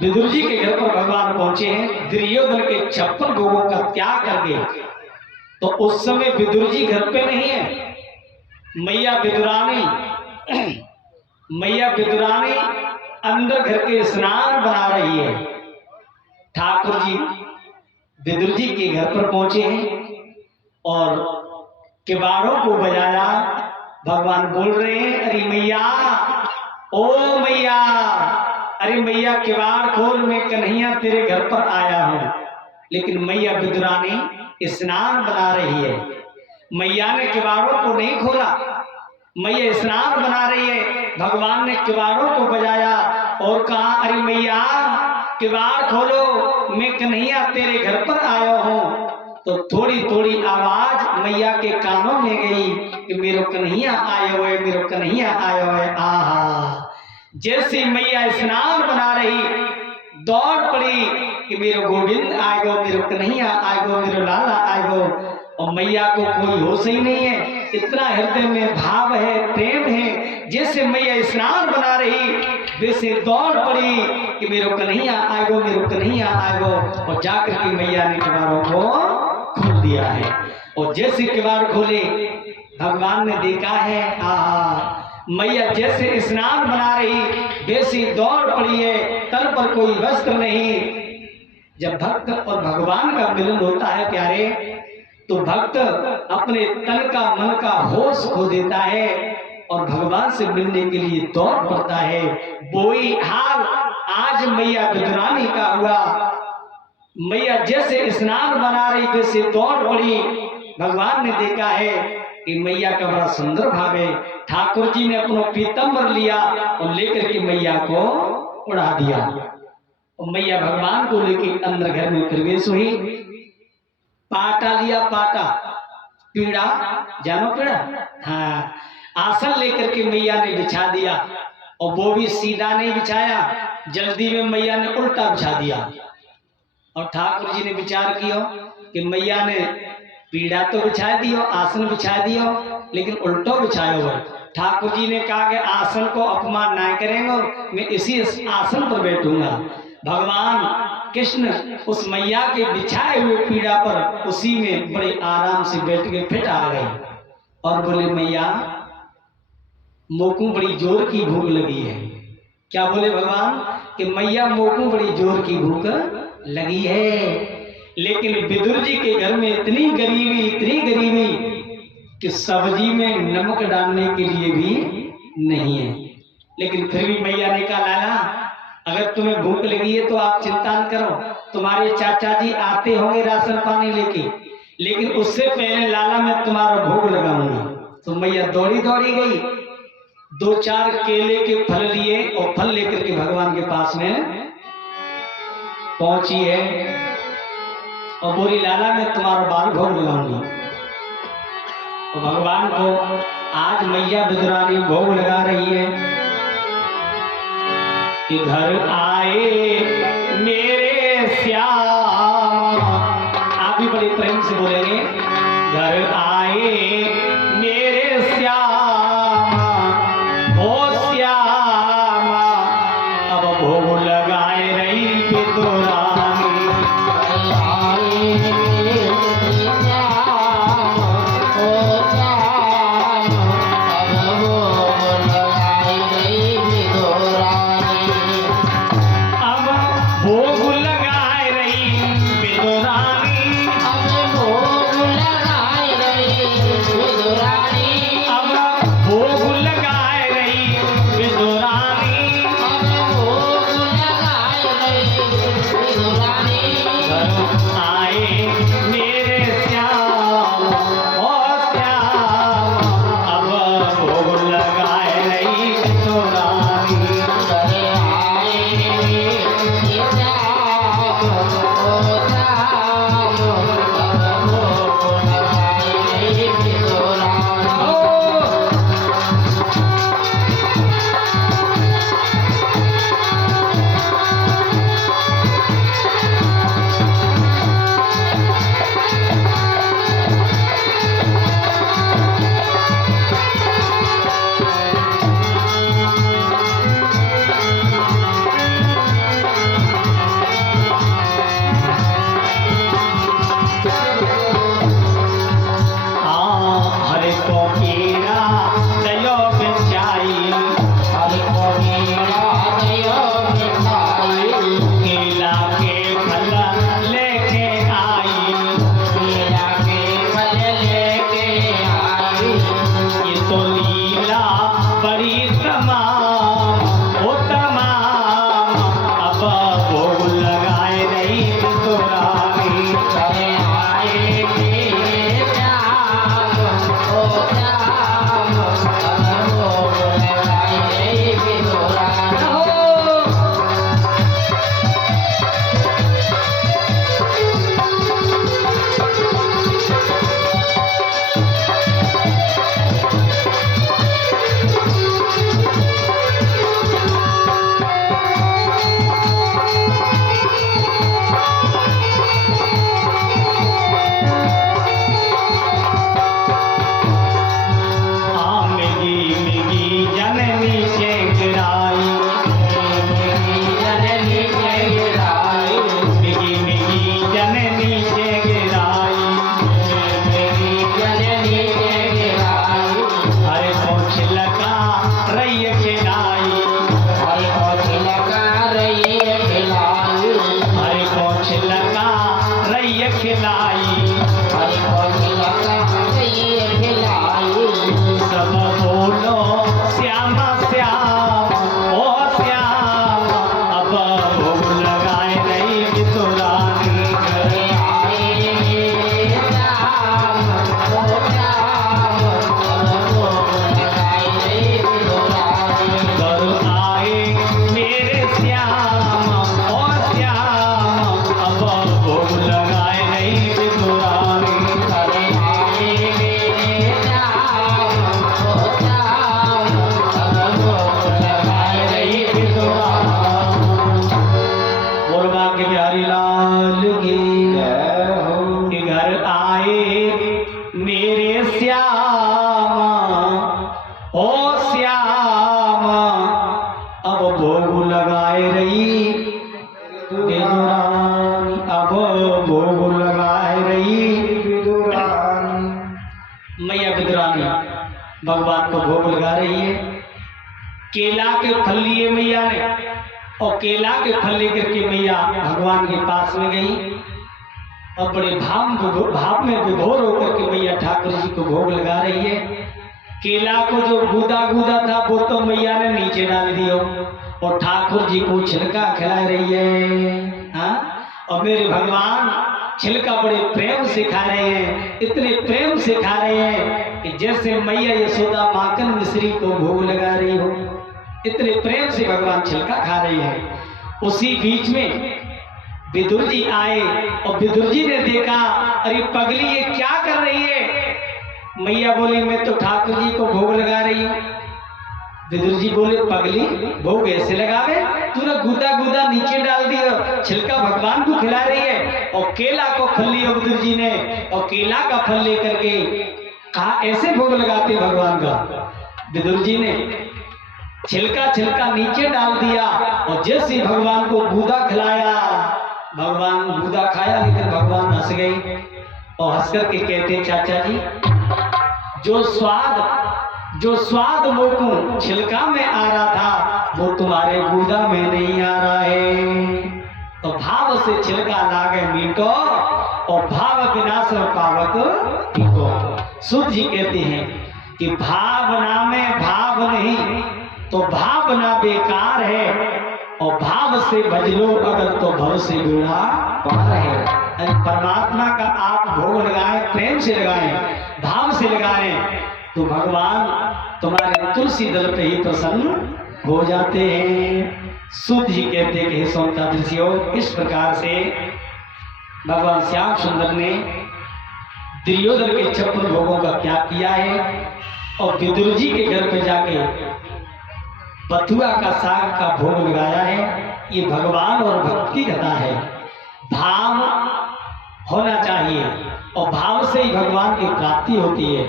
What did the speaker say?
विदुर जी के घर पर भगवान पहुंचे हैं दुर्योधन के 56 भोगों का त्याग करके। तो उस समय विदुर जी घर पे नहीं है, मैया विदुरानी अंदर घर के स्नान बना रही है। ठाकुर जी विदुर जी के घर पर पहुंचे हैं और किवाड़ों को बजाया। भगवान बोल रहे हैं, अरे मैया, ओ मैया, अरे मैया किवाड़ खोल, मैं कन्हैया तेरे घर पर आया हूं। लेकिन मैया विदुरानी स्नान बना रही है। मैया ने किवाड़ों को नहीं खोला, मैया स्नान बना रही है। भगवान ने किवाड़ों को बजाया और कहा, अरे मैया किवाड़ खोलो, मैं कन्हैया तेरे घर पर आया हूं। तो थोड़ी थोड़ी आवाज मैया के कानों में गई कि मेरो कन्हैया आयो है, मेरो कन्हैया आयो है। आहा, जैसी मैया स्नान बना रही दौड़ पड़ी कि मेरो गोविंद आएगो, मेरो कन्हैया आएगो, मेरो लाला आएगो। और मैया को कोई होश ही नहीं है, इतना हृदय में भाव है, प्रेम है। जैसे मैया स्नान बना रही वैसे दौड़ पड़ी कि मेरो कन्हैया आएगो, मेरो कन्हैया आएगो। और जाकर के मैया ने किवाड़ों को खोल दिया है। और जैसे किवाड़ खोले भगवान ने देखा है, मैया जैसे स्नान बना रही वैसी दौड़ पड़ी है, तन पर कोई वस्त्र नहीं। जब भक्त और भगवान का मिलन होता है प्यारे, तो भक्त अपने तन का मन का होश खो देता है और भगवान से मिलने के लिए दौड़ पड़ता है। वही हाल आज मैया विदुरानी का हुआ। मैया जैसे स्नान बना रही वैसे दौड़ पड़ी। भगवान ने देखा है कि मैया का बड़ा सुंदर भाव है। ठाकुर जी ने अपना पीतम्बर लिया और लेकर के मैया को उड़ा दिया। और मैया भगवान को लेकर अंदर घर में प्रवेश हुई। पाटा लिया, पाटा, पीड़ा, जानो पीड़ा, हाँ, आसन लेकर के मैया ने बिछा दिया। और वो भी सीधा नहीं बिछाया, जल्दी में मैया ने उल्टा बिछा दिया। और ठाकुर जी ने विचार किया कि मैया ने पीड़ा तो बिछा दियो, आसन बिछा दियो, लेकिन उल्टो बिछायो है। ठाकुर जी ने कहा कि आसन को अपमान ना करेंगे, मैं इसी आसन पर बैठूंगा। भगवान कृष्ण उस मैया के बिछाए हुए पीड़ा पर उसी में बड़े आराम से बैठ के फिट आ गए और बोले, मैया मोकू बड़ी जोर की भूख लगी है। क्या बोले भगवान कि मैया मोकू बड़ी जोर की भूख लगी है। लेकिन विदुर जी के घर में इतनी गरीबी कि सब्जी में नमक डालने के लिए भी नहीं है। लेकिन फिर भी मैया ने कहा, लाला अगर तुम्हें भूख लगी है तो आप चिंता न करो, तुम्हारे चाचा जी आते होंगे राशन पानी लेके, लेकिन उससे पहले लाला मैं तुम्हारा भोग लगाऊंगी। तो मैया दौड़ी दौड़ी गई, 2-4 केले के फल लिए और फल लेकर के भगवान के पास में पहुंची है और बोली, लाला मैं तुम्हारा बाल भोग लगाऊंगी। तो भगवान को आज मैया विदुरानी भोग लगा रही है कि घर आए मेरे श्याम। आप भी बड़े प्रेम से बोलेंगे, घर आए मेरे श्याम, ओ श्याम, अब भोग लगाए रही विदुरानी। भोग लगाए रही लगा रही है। केला के फल लिए मैया ने, और केला के फल लेकर के मैया भगवान के पास में गई और बड़े भाव में विभोर होकर के मैया ठाकुर जी को भोग लगा रही है। केला को जो गूदा गूदा था वो तो मैया ने नीचे डाल दिया और ठाकुर जी को छिलका खिला रही है। हाँ, और मेरे भगवान छिलका बड़े प्रेम से खा रहे हैं, इतने प्रेम से खा रहे हैं कि जैसे मैया यशोदा माखन मिश्री को भोग लगा रही हो, इतने प्रेम से भगवान छिलका खा रहे हैं। उसी बीच में विदुर जी आए और विदुर जी ने देखा, अरे पगली ये क्या कर रही है? मैया बोली मैं तो ठाकुर जी को भोग लगा रही हूँ। विदुर जी बोले पगली भोग ऐसे लगावे, तूने गुदा गुदा नीचे डाल दिया, छिलका भगवान को खिला रही है। और केला को फल लिया विदुर जी ने, और केला का फल लेकर के कहा ऐसे भोग लगाते भगवान का। विदुर जी ने छिलका छिलका नीचे डाल दिया और जैसे भगवान को गूदा खिलाया, भगवान गूदा खाया, लेकिन भगवान हंस गए और हंस करके कहते चाचा जी जो स्वाद मोको छिलका में आ रहा था वो तुम्हारे गूदा में नहीं आ रहा है। तो भाव से छिलका लागे मीठो और भाव विनाश पावक टीको। सूत जी कहते हैं कि भावना में भाव नहीं तो भावना बेकार है, और भाव से भज लो अगर तो भव से बेड़ा पार है। परमात्मा का आप भोग लगाएं, प्रेम से लगाएं, भाव से लगाएं, तो भगवान तुम्हारे तुलसी दल पे ही प्रसन्न हो जाते हैं। सूत जी कहते हैं कि सोमता दृश्यो, इस प्रकार से भगवान श्याम सुंदर ने दुर्योधन के 56 भोगों का त्याग किया है और विदुर जी के घर पे जाके बथुआ का साग का भोग लगाया है। ये भगवान और भक्ति कथा है। भाव होना चाहिए और भाव से ही भगवान की प्राप्ति होती है।